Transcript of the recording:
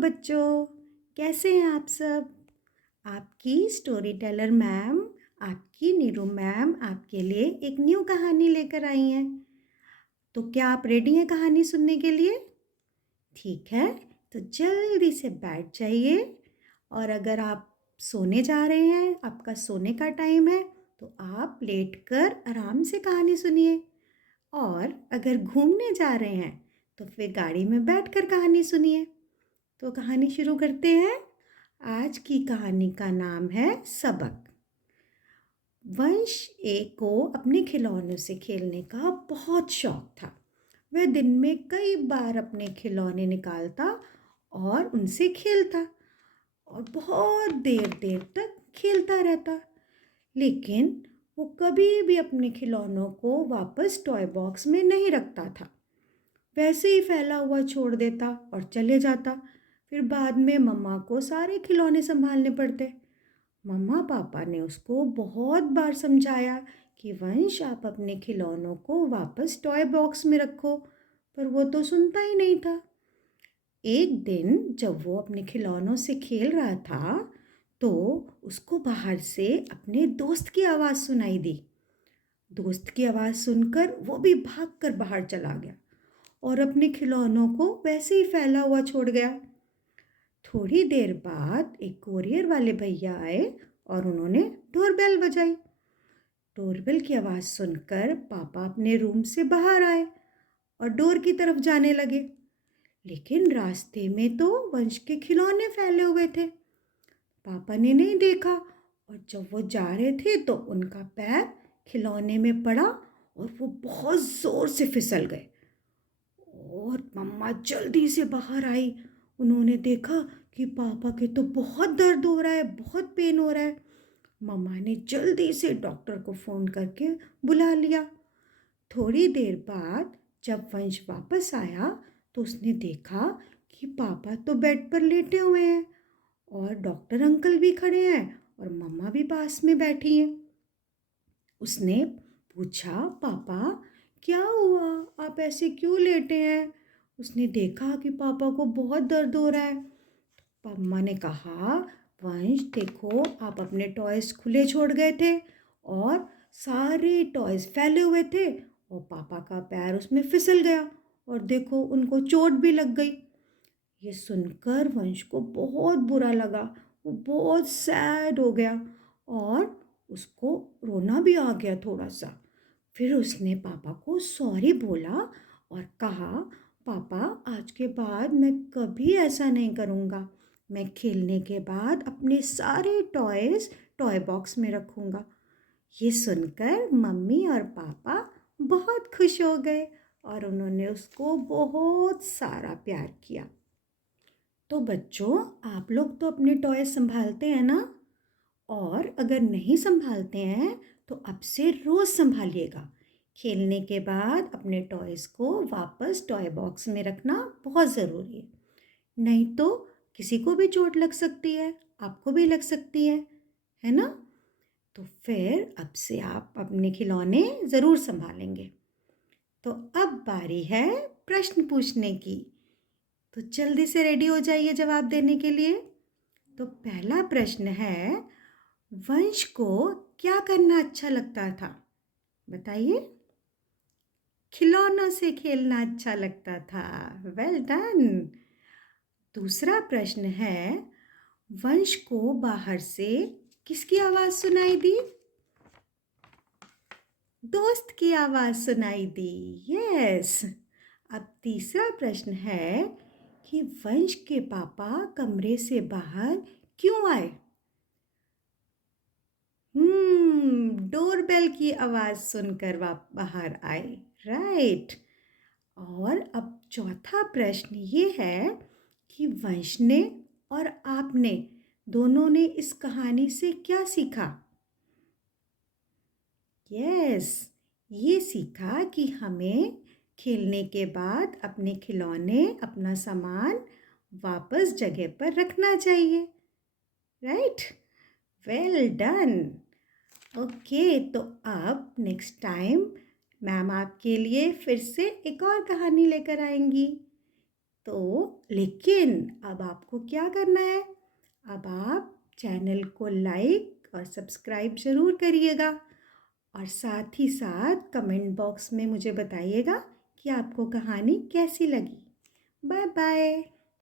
बच्चों, कैसे हैं आप सब? आपकी स्टोरी टेलर मैम, आपकी नीरू मैम आपके लिए एक न्यू कहानी लेकर आई हैं। तो क्या आप रेडी हैं कहानी सुनने के लिए? ठीक है, तो जल्दी से बैठ जाइए। और अगर आप सोने जा रहे हैं, आपका सोने का टाइम है, तो आप लेटकर आराम से कहानी सुनिए। और अगर घूमने जा रहे हैं, तो फिर गाड़ी में बैठकर कहानी सुनिए। तो कहानी शुरू करते हैं। आज की कहानी का नाम है सबक। वंश एक को अपने खिलौनों से खेलने का बहुत शौक था। वह दिन में कई बार अपने खिलौने निकालता और उनसे खेलता और बहुत देर देर तक खेलता रहता। लेकिन वो कभी भी अपने खिलौनों को वापस टॉय बॉक्स में नहीं रखता था। वैसे ही फैला हुआ छोड़ देता और चले जाता। फिर बाद में मम्मा को सारे खिलौने संभालने पड़ते। मम्मा पापा ने उसको बहुत बार समझाया कि वंश आप अपने खिलौनों को वापस टॉय बॉक्स में रखो, पर वो तो सुनता ही नहीं था। एक दिन जब वो अपने खिलौनों से खेल रहा था, तो उसको बाहर से अपने दोस्त की आवाज़ सुनाई दी। दोस्त की आवाज़ सुनकर वो भी भागकर बाहर चला गया और अपने खिलौनों को वैसे ही फैला हुआ छोड़ गया। थोड़ी देर बाद एक कोरियर वाले भैया आए और उन्होंने डोरबेल बजाई। डोरबेल की आवाज़ सुनकर पापा अपने रूम से बाहर आए और डोर की तरफ जाने लगे। लेकिन रास्ते में तो वंश के खिलौने फैले हुए थे। पापा ने नहीं देखा और जब वो जा रहे थे तो उनका पैर खिलौने में पड़ा और वो बहुत ज़ोर से फिसल गए। और मम्मा जल्दी से बाहर आई। उन्होंने देखा कि पापा के तो बहुत दर्द हो रहा है, बहुत पेन हो रहा है। मम्मा ने जल्दी से डॉक्टर को फ़ोन करके बुला लिया। थोड़ी देर बाद जब वंश वापस आया तो उसने देखा कि पापा तो बेड पर लेटे हुए हैं और डॉक्टर अंकल भी खड़े हैं और मम्मा भी पास में बैठी हैं। उसने पूछा, पापा क्या हुआ, आप ऐसे क्यों लेटे हैं? उसने देखा कि पापा को बहुत दर्द हो रहा है। मम्मा ने कहा, वंश देखो, आप अपने टॉयज खुले छोड़ गए थे और सारे टॉयज फैले हुए थे और पापा का पैर उसमें फिसल गया और देखो उनको चोट भी लग गई। ये सुनकर वंश को बहुत बुरा लगा। वो बहुत सैड हो गया और उसको रोना भी आ गया थोड़ा सा। फिर उसने पापा को सॉरी बोला और कहा, पापा आज के बाद मैं कभी ऐसा नहीं करूँगा। मैं खेलने के बाद अपने सारे टॉयज टॉय बॉक्स में रखूँगा। ये सुनकर मम्मी और पापा बहुत खुश हो गए और उन्होंने उसको बहुत सारा प्यार किया। तो बच्चों, आप लोग तो अपने टॉय संभालते हैं ना? और अगर नहीं संभालते हैं तो अब से रोज़ संभालिएगा। खेलने के बाद अपने टॉयज़ को वापस टॉय बॉक्स में रखना बहुत ज़रूरी है। नहीं तो किसी को भी चोट लग सकती है, आपको भी लग सकती है ना? तो फिर अब से आप अपने खिलौने ज़रूर संभालेंगे। तो अब बारी है प्रश्न पूछने की। तो जल्दी से रेडी हो जाइए जवाब देने के लिए। तो पहला प्रश्न है, वंश को क्या करना अच्छा लगता था? बताइए। खिलौनों से खेलना अच्छा लगता था। Well done. दूसरा प्रश्न है, वंश को बाहर से किसकी आवाज़ सुनाई दी? दोस्त की आवाज़ सुनाई दी। यस। अब तीसरा प्रश्न है कि वंश के पापा कमरे से बाहर क्यों आए? डोरबेल की आवाज़ सुनकर बाहर आए। राइट। और अब चौथा प्रश्न ये है कि वंश ने और आपने दोनों ने इस कहानी से क्या सीखा? यस, ये सीखा कि हमें खेलने के बाद अपने खिलौने, अपना सामान वापस जगह पर रखना चाहिए। राइट। Well done. ओके, तो अब नेक्स्ट टाइम मैम आपके लिए फिर से एक और कहानी लेकर आएंगी। लेकिन अब आपको क्या करना है? अब आप चैनल को लाइक और सब्सक्राइब ज़रूर करिएगा और साथ ही साथ कमेंट बॉक्स में मुझे बताइएगा कि आपको कहानी कैसी लगी। Bye bye.